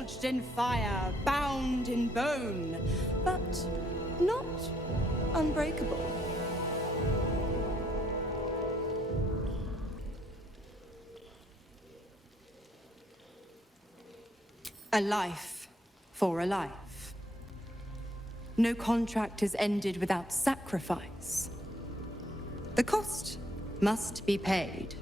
forged in fire, bound in bone, but not unbreakable. A life for a life. No contract is ended without sacrifice. The cost must be paid.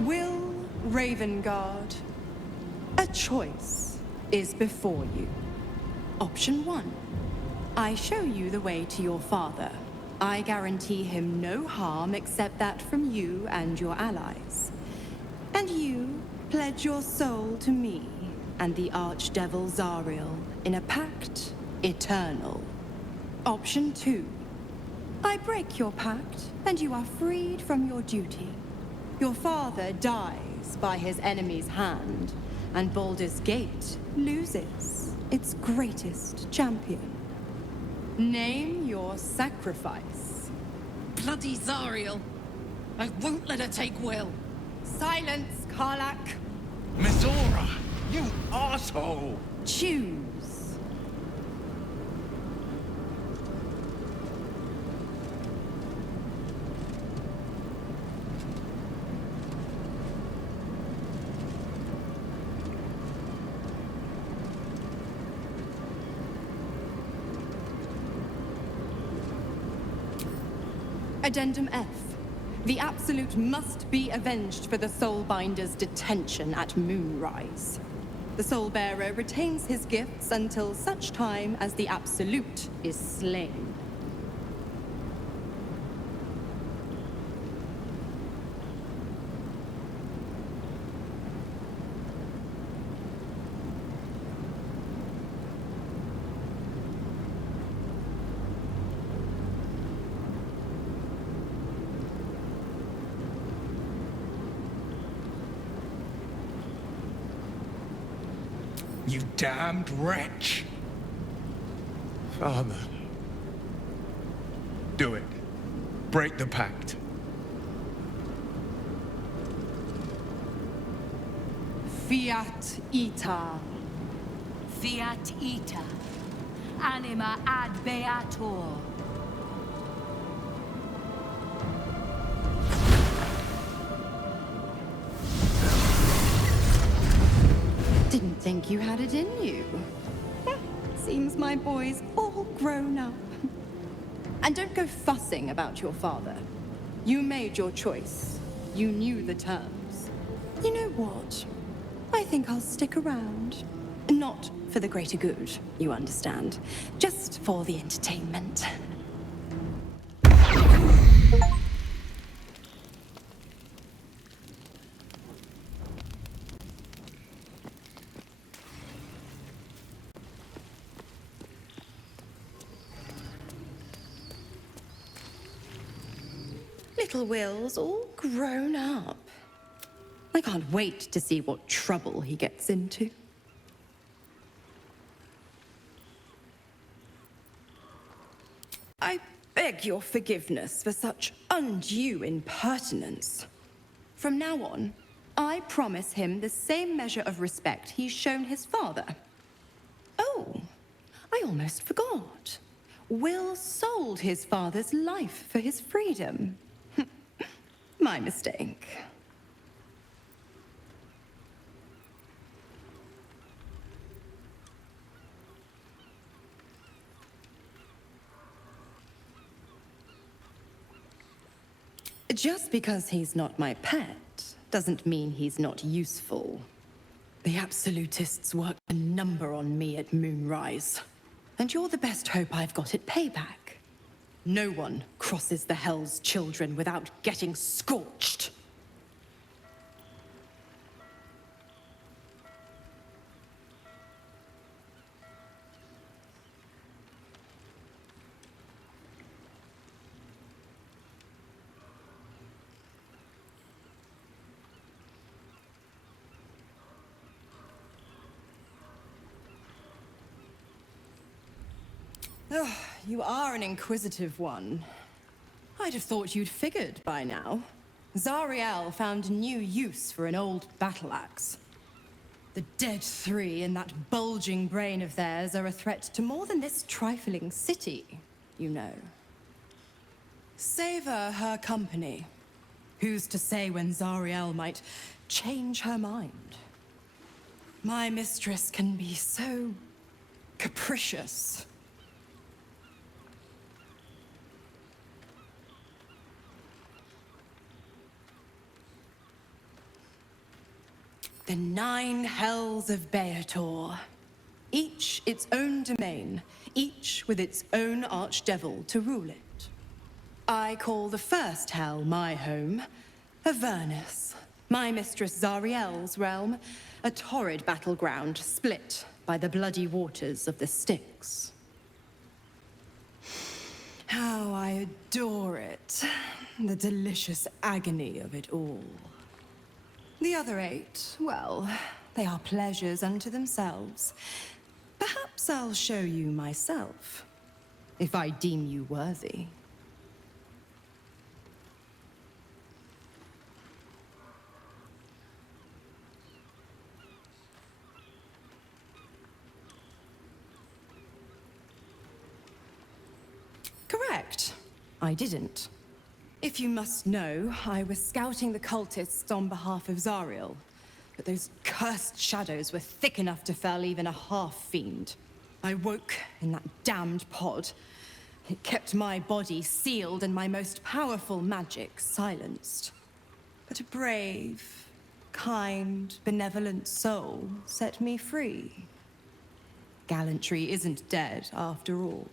Will Ravengard, a choice is before you. Option 1. I show you the way to your father. I guarantee him no harm except that from you and your allies. And you pledge your soul to me and the Archdevil Zariel in a pact eternal. Option 2. I break your pact and you are freed from your duty. Your father dies by his enemy's hand, and Baldur's Gate loses its greatest champion. Name your sacrifice. Bloody Zariel. I won't let her take Will. Silence, Karlak. Mizora, you arsehole! Choose. Addendum F. The Absolute must be avenged for the Soulbinder's detention at Moonrise. The Soulbearer retains his gifts until such time as the Absolute is slain. You damned wretch! Father. Do it. Break the pact. Fiat Ita. Fiat ita, anima ad beator. Didn't think you had it in you. Seems my boy's all grown up. And don't go fussing about your father. You made your choice. You knew the terms. You know what? I think I'll stick around. Not for the greater good, you understand. Just for the entertainment. Little Will's all grown up. I can't wait to see what trouble he gets into. I beg your forgiveness for such undue impertinence. From now on, I promise him the same measure of respect he's shown his father. Oh, I almost forgot. Will sold his father's life for his freedom. My mistake. Just because he's not my pet doesn't mean he's not useful. The Absolutists worked a number on me at Moonrise, and you're the best hope I've got at payback. No one crosses the Hell's Children without getting scorched. Oh, you are an inquisitive one. I'd have thought you'd figured by now. Zariel found a new use for an old battle axe. The dead three in that bulging brain of theirs are a threat to more than this trifling city, you know. Savor her company. Who's to say when Zariel might change her mind? My mistress can be so capricious. The 9 hells of Beator. Each its own domain, each with its own archdevil to rule it. I call the first hell my home, Avernus, my mistress Zariel's realm, a torrid battleground split by the bloody waters of the Styx. How I adore it, the delicious agony of it all. The other 8, well, they are pleasures unto themselves. Perhaps I'll show you myself, if I deem you worthy. Correct. I didn't. If you must know, I was scouting the cultists on behalf of Zariel. But those cursed shadows were thick enough to fell even a half-fiend. I woke in that damned pod. It kept my body sealed and my most powerful magic silenced. But a brave, kind, benevolent soul set me free. Gallantry isn't dead, after all.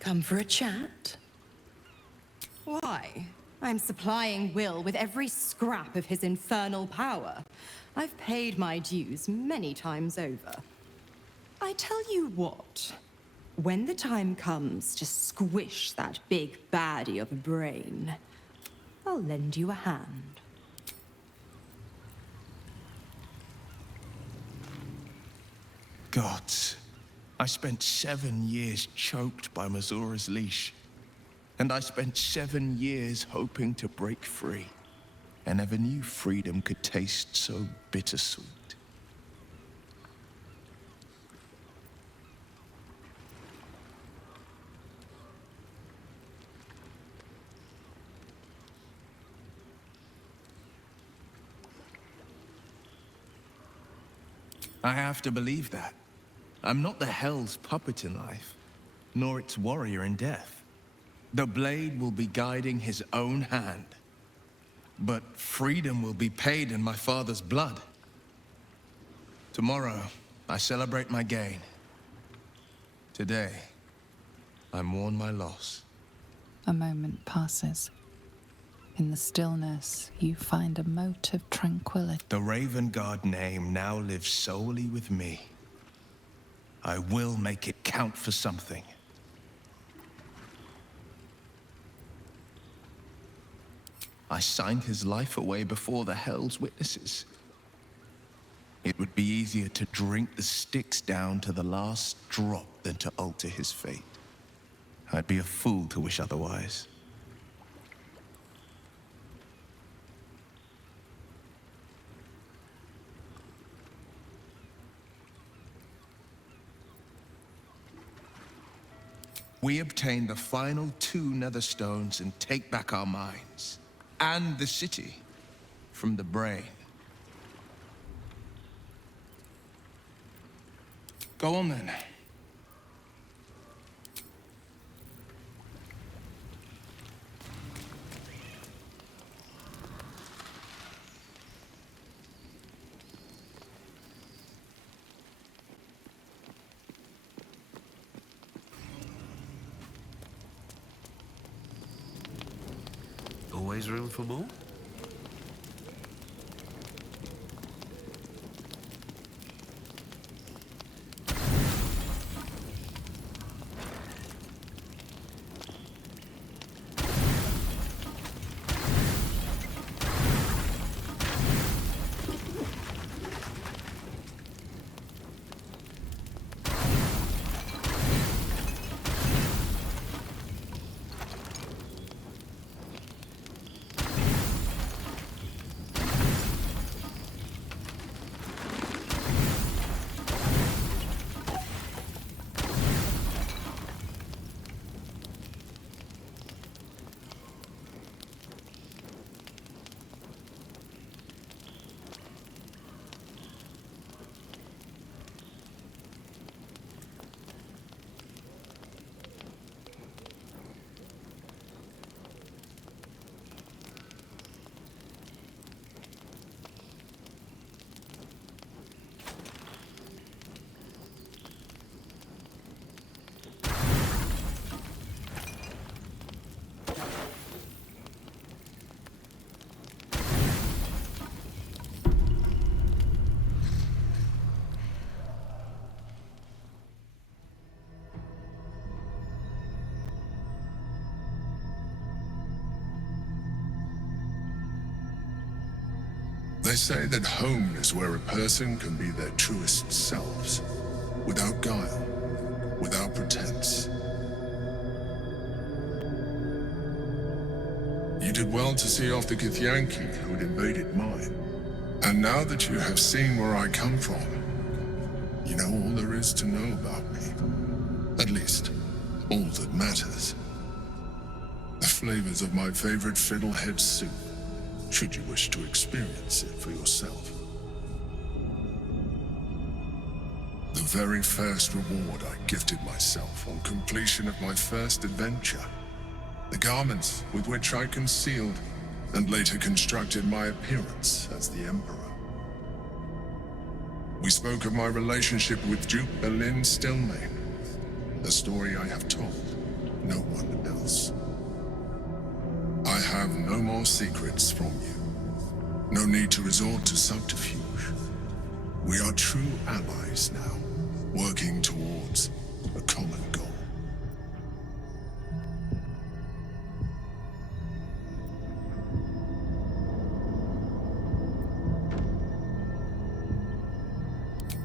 Come for a chat? Why? I'm supplying Will with every scrap of his infernal power. I've paid my dues many times over. I tell you what, when the time comes to squish that big baddie of a brain, I'll lend you a hand. Gods, I spent 7 years choked by Mazora's leash. And I spent 7 years hoping to break free. I never knew freedom could taste so bittersweet. I have to believe that. I'm not the Hell's puppet in life, nor its warrior in death. The blade will be guiding his own hand. But freedom will be paid in my father's blood. Tomorrow, I celebrate my gain. Today, I mourn my loss. A moment passes. In the stillness, you find a mote of tranquility. The Raven Guard name now lives solely with me. I will make it count for something. I signed his life away before the Hell's witnesses. It would be easier to drink the Styx down to the last drop than to alter his fate. I'd be a fool to wish otherwise. We obtain the final 2 nether stones and take back our minds. And the city from the brain. Go on then. always room for more. They say that home is where a person can be their truest selves, without guile, without pretense. You did well to see off the Githyanki who had invaded mine. And now that you have seen where I come from, you know all there is to know about me. At least, all that matters. The flavors of my favorite fiddlehead soup, should you wish to experience it for yourself. The very first reward I gifted myself on completion of my first adventure. The garments with which I concealed and later constructed my appearance as the Emperor. We spoke of my relationship with Duke Berlin Stillmane, a story I have told no one else. I have no more secrets from you. No need to resort to subterfuge. We are true allies now, working towards a common goal.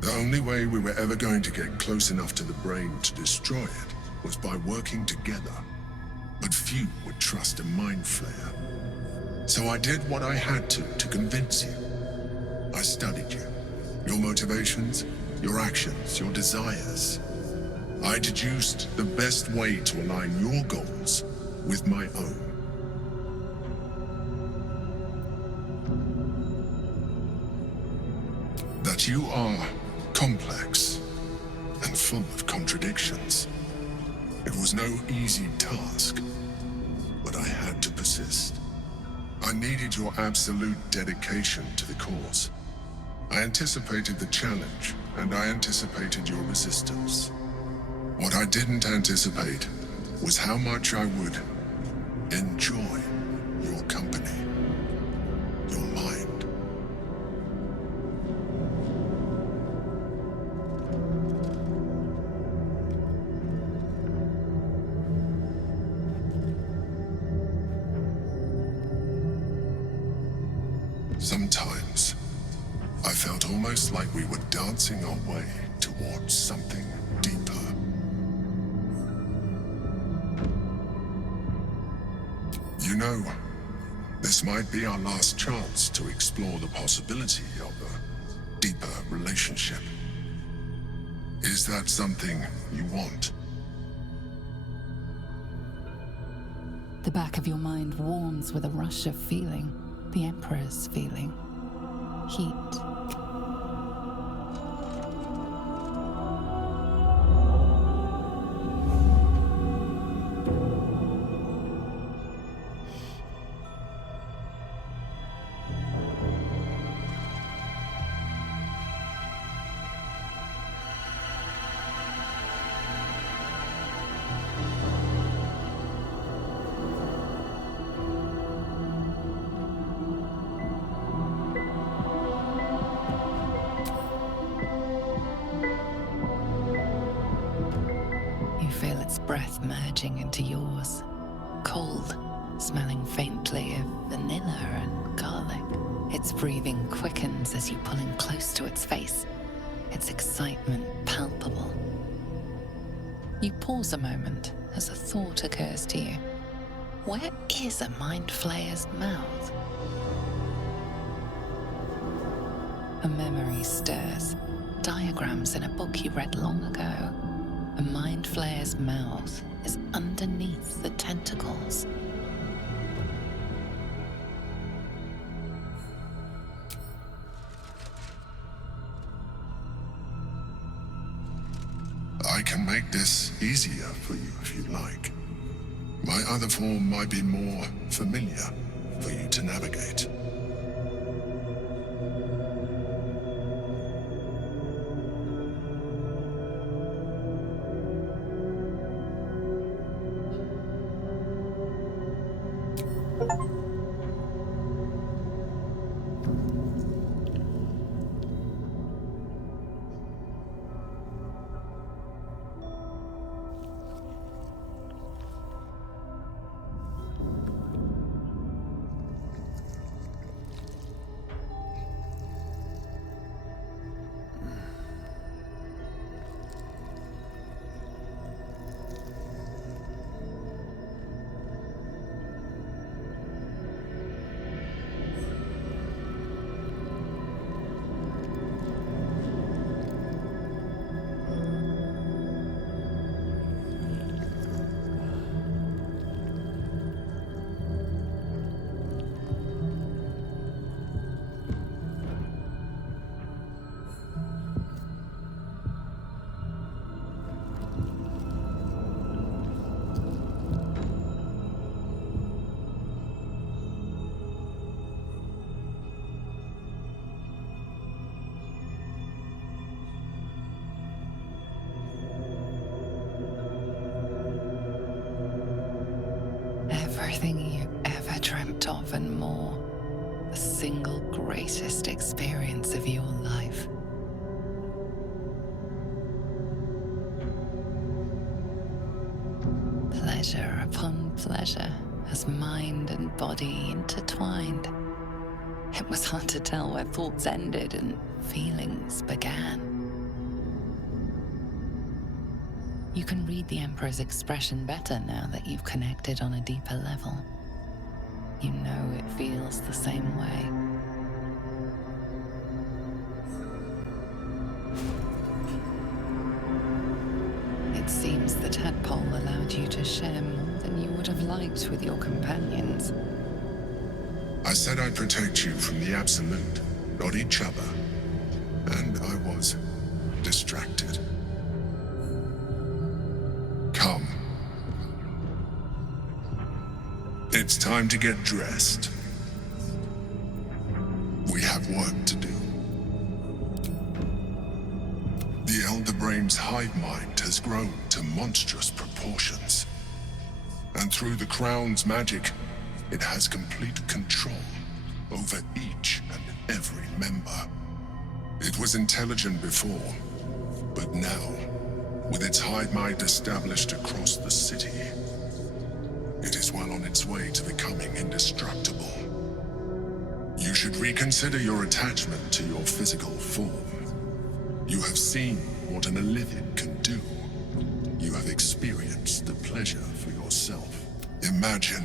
The only way we were ever going to get close enough to the brain to destroy it was by working together. But few would trust a mind flayer. So I did what I had to convince you. I studied you, your motivations, your actions, your desires. I deduced the best way to align your goals with my own. That you are complex and full of contradictions. It was no easy task, but I had to persist. I needed your absolute dedication to the cause. I anticipated the challenge, and I anticipated your resistance. What I didn't anticipate was how much I would enjoy your company, your mind. Sometimes, I felt almost like we were dancing our way towards something deeper. You know, this might be our last chance to explore the possibility of a deeper relationship. Is that something you want? The back of your mind warms with a rush of feeling. The Emperor's feeling. Heat. You feel its breath merging into yours, cold, smelling faintly of vanilla and garlic. Its breathing quickens as you pull in close to its face, its excitement palpable. You pause a moment as a thought occurs to you. Where is a mind flayer's mouth? A memory stirs. Diagrams in a book you read long ago. A mind flayer's mouth is underneath the tentacles. I can make this easier for you if you like. My other form might be more familiar for you to navigate. Everything you ever dreamt of and more. The single greatest experience of your life. Pleasure upon pleasure as mind and body intertwined. It was hard to tell where thoughts ended and feelings began. You can read the Emperor's expression better now that you've connected on a deeper level. You know it feels the same way. It seems the tadpole allowed you to share more than you would have liked with your companions. I said I'd protect you from the Absolute, not each other. And I was distracted. Come. It's time to get dressed. We have work to do. The Elder Brain's hive mind has grown to monstrous proportions. And through the Crown's magic, it has complete control over each and every member. It was intelligent before, but now, with its hive mind established across the city, it is well on its way to becoming indestructible. You should reconsider your attachment to your physical form. You have seen what an Illithid can do. You have experienced the pleasure for yourself. Imagine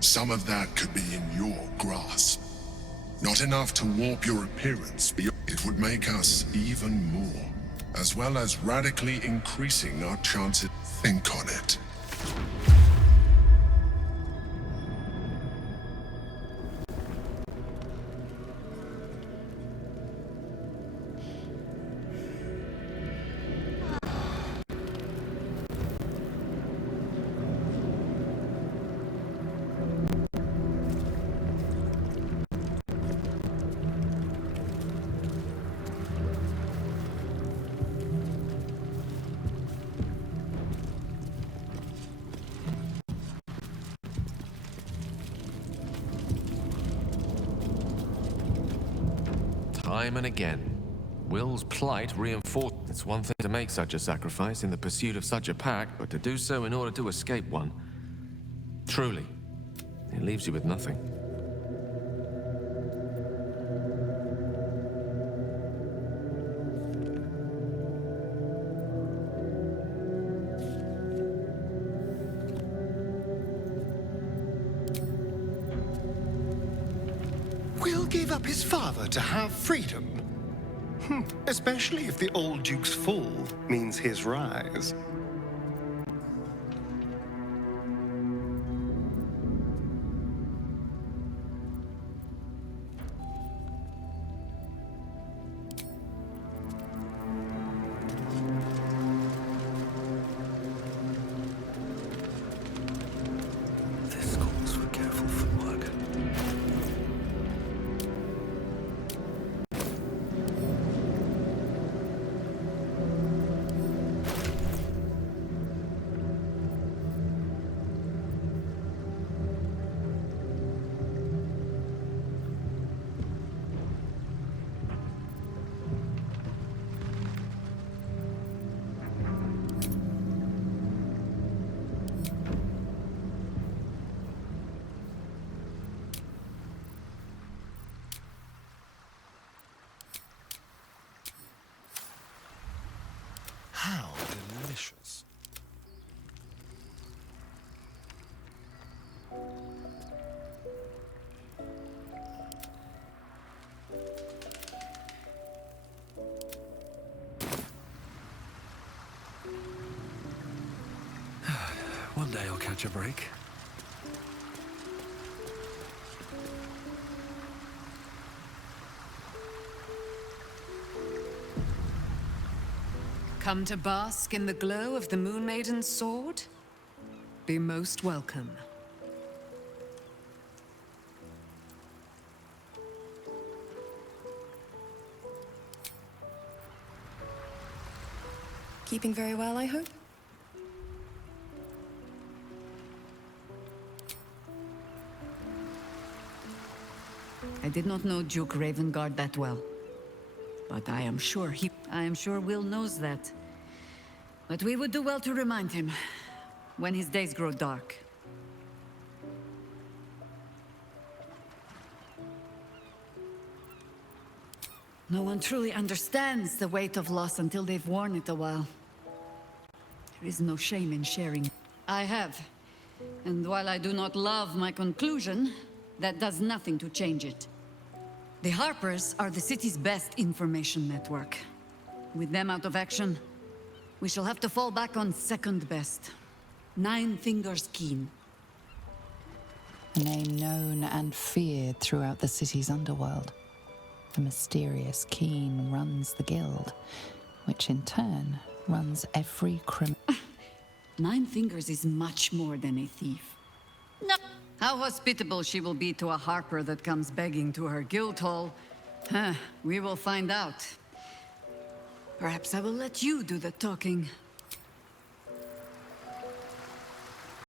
some of that could be in your grasp. Not enough to warp your appearance, but it would make us even more, as well as radically increasing our chances. Think on it. Time and again, Will's plight reinforced. It's one thing to make such a sacrifice in the pursuit of such a pact, but to do so in order to escape one. Truly, it leaves you with nothing. Will gave up his father to have freedom. Especially if the old Duke's fall means his rise. This calls for careful footwork. How delicious. One day I'll catch a break. Come to bask in the glow of the Moon Maiden's sword? Be most welcome. Keeping very well, I hope? I did not know Duke Ravengard that well. But I am sure Will knows that. But we would do well to remind him when his days grow dark. No one truly understands the weight of loss until they've worn it a while. There is no shame in sharing. I have. And while I do not love my conclusion, that does nothing to change it. The Harpers are the city's best information network. With them out of action, we shall have to fall back on second best. Nine Fingers Keen. A name known and feared throughout the city's underworld. The mysterious Keen runs the guild, which in turn runs every criminal. Nine Fingers is much more than a thief. No. How hospitable she will be to a Harper that comes begging to her guild hall. We will find out. Perhaps I will let you do the talking.